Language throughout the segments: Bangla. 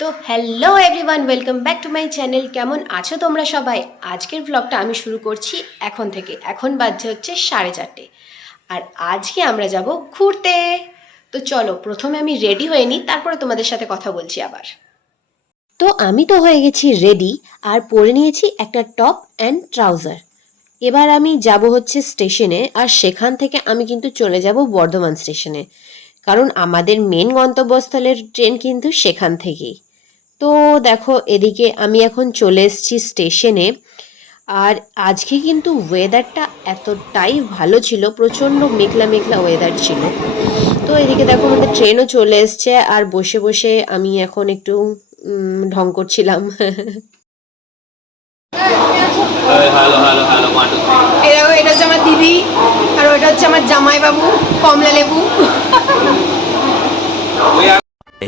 তো hello everyone, welcome back to my channel. কেমন আছো তোমরা সবাই? আজকের ব্লগটা আমি শুরু করছি এখন থেকে। এখন বাজছে হচ্ছে 4:30, আর আজকে আমরা যাব ঘুরতে। তো চলো, প্রথমে আমি রেডি হয়ে নিই, তারপরে তোমাদের সাথে কথা বলছি আবার। তো আমি তো হয়ে গেছি রেডি, আর পরে নিয়েছি একটা টপ অ্যান্ড ট্রাউজার। এবার আমি যাব হচ্ছে স্টেশনে, আর সেখান থেকে আমি কিন্তু চলে যাব বর্ধমান স্টেশনে, কারণ আমাদের মেন গন্তব্যস্থলের ট্রেন কিন্তু সেখান থেকেই। তো দেখো, এদিকে আমি এখন চলে এসেছি স্টেশনে। আর আজকে কিন্তু ওয়েদারটা এতটাই ভালো ছিল, প্রচণ্ড মেঘলা মেঘলা ওয়েদার ছিল। তো এদিকে দেখো, আমাদের ট্রেনও চলে এসছে, আর বসে বসে আমি এখন একটু ঢং করছিলাম। এটা হচ্ছে আমার দিদি, আর ওইটা হচ্ছে আমার জামাইবাবু কমলা লেবু।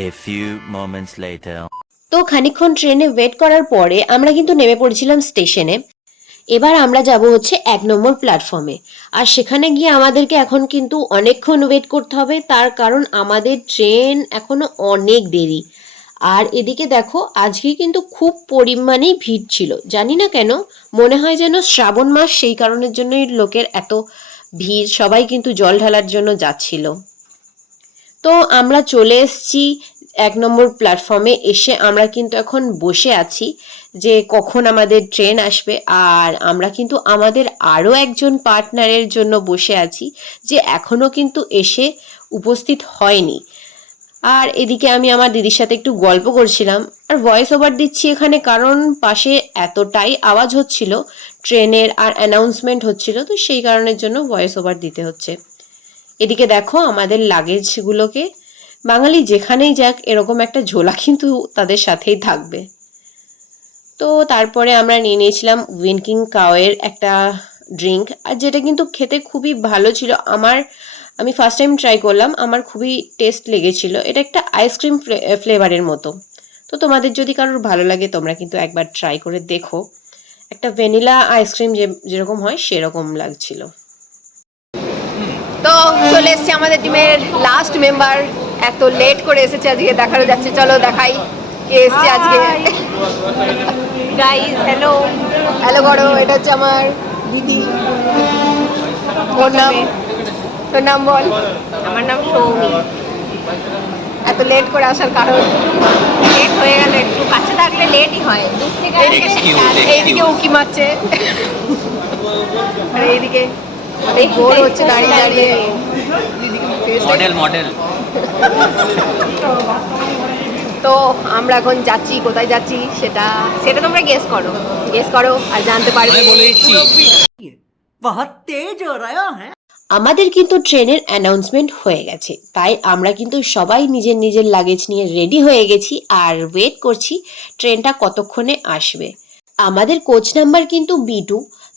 A few moments later. তো খানিকক্ষণ ট্রেনে ওয়েট করার পরে আমরা কিন্তু নেমে পড়েছিলাম স্টেশনে। এবার আমরা যাব হচ্ছে 1 নম্বর প্ল্যাটফর্মে, আর সেখানে গিয়ে আমাদেরকে এখন কিন্তু অনেকক্ষণ ওয়েট করতে হবে, তার কারণ আমাদের ট্রেন এখনো অনেক দেরি। আর এদিকে দেখো, আজকে কিন্তু খুব পরিমাণেই ভিড় ছিল, জানি না কেন, মনে হয় যেন শ্রাবণ মাস, সেই কারণের জন্যই লোকের এত ভিড়, সবাই কিন্তু জল ঢালার জন্য যাচ্ছিল। তো আমরা চলে এসেছি 1 নম্বর প্ল্যাটফর্মে। এসে আমরা কিন্তু এখন বসে আছি যে কখন আমাদের ট্রেন আসবে, আর আমরা কিন্তু আমাদের আরও একজন পার্টনারের জন্য বসে আছি যে এখনও কিন্তু এসে উপস্থিত হয়নি। আর এদিকে আমি আমার দিদির সাথে একটু গল্প করছিলাম, আর ভয়েস ওভার দিচ্ছি এখানে, কারণ পাশে এতটাই আওয়াজ হচ্ছিল ট্রেনের, আর অ্যানাউন্সমেন্ট হচ্ছিল, তো সেই কারণের জন্য ভয়েস ওভার দিতে হচ্ছে। এদিকে দেখো আমাদের লাগেজগুলোকে, বাঙালি যেখানেই যাক এরকম একটা ঝোলা কিন্তু তাদের সাথেই থাকবে। তো তারপরে আমরা নিয়ে নিয়েছিলাম উইনকিং কাওয়ের একটা ড্রিঙ্ক, আর যেটা কিন্তু খেতে খুবই ভালো ছিল। আমি ফার্স্ট টাইম ট্রাই করলাম, আমার খুবই টেস্ট লেগেছিল। এটা একটা আইসক্রিম ফ্লেভারের মতো। তো তোমাদের যদি কারোর ভালো লাগে তোমরা কিন্তু একবার ট্রাই করে দেখো। একটা ভ্যানিলা আইসক্রিম যেরকম হয় সেরকম লাগছিল। তো চলে এসছে আমাদের টিমের লাস্ট মেম্বার, এত লেট করে এসেছে আজকে, দেখানো যাচ্ছে। চলো দেখাই কে এসছে আজকে। গাইস হ্যালো, হ্যালো করো। এটা হচ্ছে আমার দিদি। তোর নাম বল। আমার নাম সৌমি। এত লেট করে আসার কারণ? লেট হয়ে গেল, একটু কাছে থাকলে লেটই হয়, দূর থেকে এইদিকে উকি মারছে, আর এইদিকে অনেক বোর হচ্ছে দাঁড়িয়ে দাঁড়িয়ে। মডেল তো আমরা এখন যাচ্ছি, কোথায় যাচ্ছি সেটা সেটা তোমরা গেস করো আর জানতে পারবে। बहुत तेज हो रहा है। আমাদের কিন্তু ট্রেনের অ্যানাউন্সমেন্ট হয়ে গেছে, তাই আমরা কিন্তু সবাই নিজের নিজের লাগেজ নিয়ে রেডি হয়ে গেছি, আর ওয়েট করছি ট্রেনটা কতক্ষণে আসবে। আমাদের কোচ নাম্বার কিন্তু B2।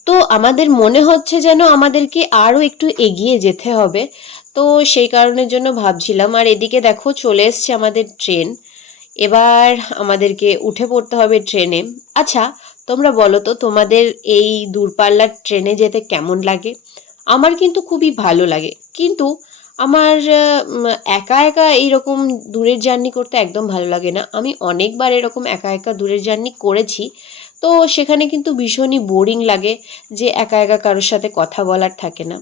তো আমাদের মনে হচ্ছে যেন আমাদেরকে আরও একটু এগিয়ে যেতে হবে, তো সেই কারণের জন্য ভাবছিলাম। আর এদিকে দেখো চলে এসছে আমাদের ট্রেন, এবার আমাদেরকে উঠে পড়তে হবে ট্রেনে। আচ্ছা, তোমরা বলো তো, তোমাদের এই দূরপাল্লার ট্রেনে যেতে কেমন লাগে? আমার কিন্তু খুবই ভালো লাগে, কিন্তু আমার একা একা এইরকম দূরের জার্নি করতে একদম ভালো লাগে না। আমি অনেকবার এরকম একা একা দূরের জার্নি করেছি, তো সেখানে কিন্তু ভীষণই বোরিং লাগে, যে একা একা কারোর সাথে কথা বলার থাকে না।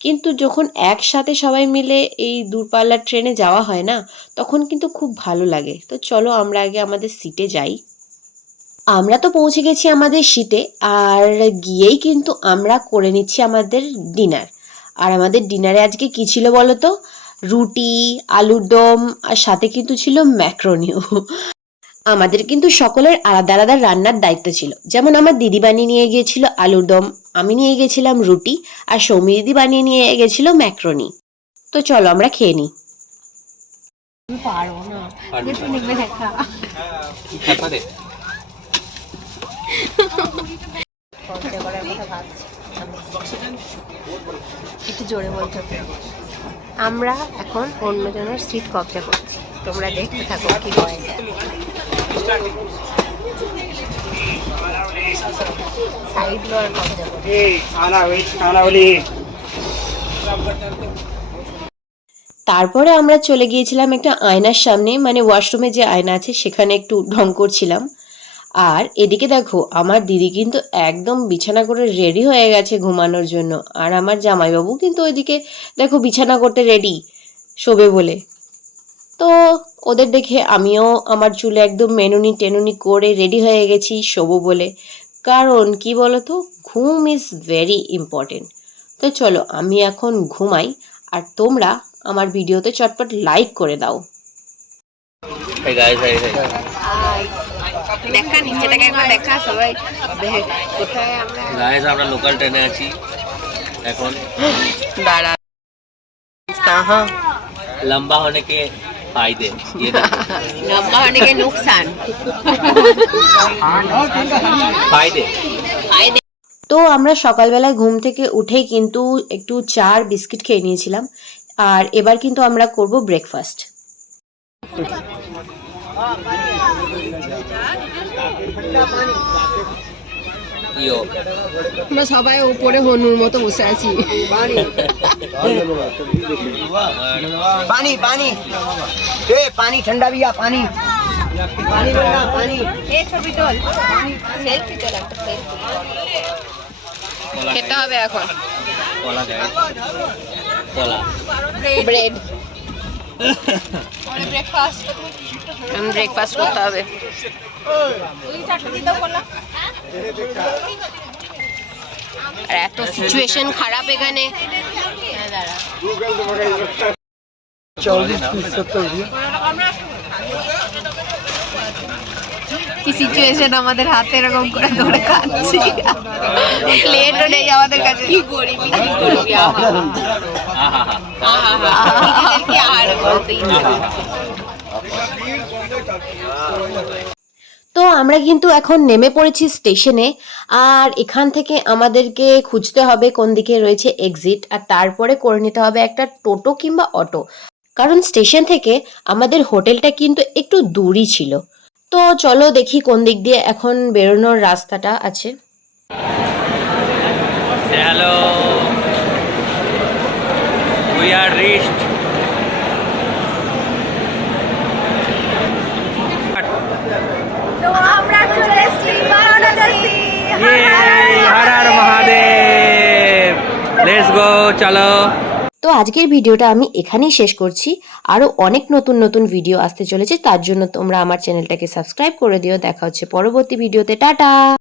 কিন্তু যখন একসাথে সবাই মিলে এই দূরপাল্লার ট্রেনে যাওয়া হয় না, তখন কিন্তু খুব ভালো লাগে। তো চলো আমরা আগে আমাদের সিটে যাই। আমরা তো পৌঁছে গেছি আমাদের সিটে, আর গিয়েই কিন্তু আমরা করে নিচ্ছি আমাদের ডিনার। আর আমাদের ডিনারে আজকে কি ছিল বলো তো? রুটি, আলুর দম, আর সাথে কিন্তু ছিল ম্যাক্রোনিও। আমাদের কিন্তু সকলের আলাদা আলাদা রান্নার দায়িত্ব ছিল। যেমন আমার দিদি বানিয়ে নিয়ে গিয়েছিল আলুর দম, আমি নিয়ে গেছিলাম রুটি, আর সৌমি দিদি বানিয়ে নিয়ে গেছিল ম্যাক্রোনি। তো চলো আমরা খেয়ে নিই। পারবো না, একটু নেবে দেখা। একটু জোরে বলতে হবে। আমরা এখন অন্যজনের সিট কবজা করছি, তোমরা দেখতে থাকো কি হয়। সাইডগুলো আর কবজা করছি। তারপরে আমরা চলে গিয়েছিলাম একটা আয়নার সামনে, মানে ওয়াশরুমে যে আয়না আছে সেখানে একটু ঢং করছিলাম। আর এদিকে দেখো আমার দিদি কিন্তু একদম বিছানা করে রেডি হয়ে গেছে ঘুমানোর জন্য, আর আমার জামাইবাবু কিন্তু ওইদিকে দেখো বিছানা করতে রেডি শোবে বলে। তো ওদের দেখে আমিও আমার চুলে একদম মেনুনি টেনুনি করে রেডি হয়ে গেছি শোবো বলে, কারণ কি বলতো, ঘুম ইজ ভেরি ইম্পর্টেন্ট। তো চলো আমি এখন ঘুমাই, আর তোমরা আমার ভিডিওতে চটপট লাইক করে দাও। Hey guys, hey, hey. দেখা নিচেটাকে একবার দেখা সবাই কোথায় আমরা Guys, আমরা লোকাল ট্রেনে আছি এখন। দাঁড়া कहाँ लंबा होने के फायदे ये देखो। लंबा होने के नुकसान फायदे फायदे। তো আমরা সকালবেলায় ঘুম থেকে উঠেই কিন্তু একটু চার বিস্কিট খেয়ে নিয়েছিলাম, আর এবার কিন্তু আমরা করব ব্রেকফাস্ট। यो আমরা সবাই উপরে হনুর মতো বসে আছি। पानी पानी ए पानी ठंडा भी आ पानी पानी लेना पानी এই ছবি তোল, সেলফি তোল, একটা সেলফি খেতে হবে এখন। Cola guys Cola bread breakfast করতে হবে। আর এত সিচুয়েশন খারাপ এখানে। কি সিচুয়েশন আমাদের হাতে এরকম করে ধরে খাচ্ছি, প্লেটও নেই আমাদের কাছে। কি করি কি করবি? কি আর বলতেই তো আমরা কিন্তু এখন নেমে পড়েছি স্টেশনে, আর এখান থেকে আমাদেরকে খুঁজতে হবে কোন দিকে রয়েছে এক্সিট, আর তারপরে করে নিতে হবে একটা টোটো কিংবা অটো, কারণ স্টেশন থেকে আমাদের হোটেলটা কিন্তু একটু দূরই ছিল। তো চলো দেখি কোন দিক দিয়ে এখন বেরোনোর রাস্তাটা আছে। Say hello. We are reached. Her her Mahadev. Let's go. चलो. তো আজকের ভিডিওটা আমি এখানেই শেষ করছি। আরও অনেক নতুন নতুন ভিডিও আসতে চলেছে, তার জন্য তোমরা আমার চ্যানেলটাকে সাবস্ক্রাইব করে দিও। দেখা হচ্ছে পরবর্তী ভিডিওতে। টাটা।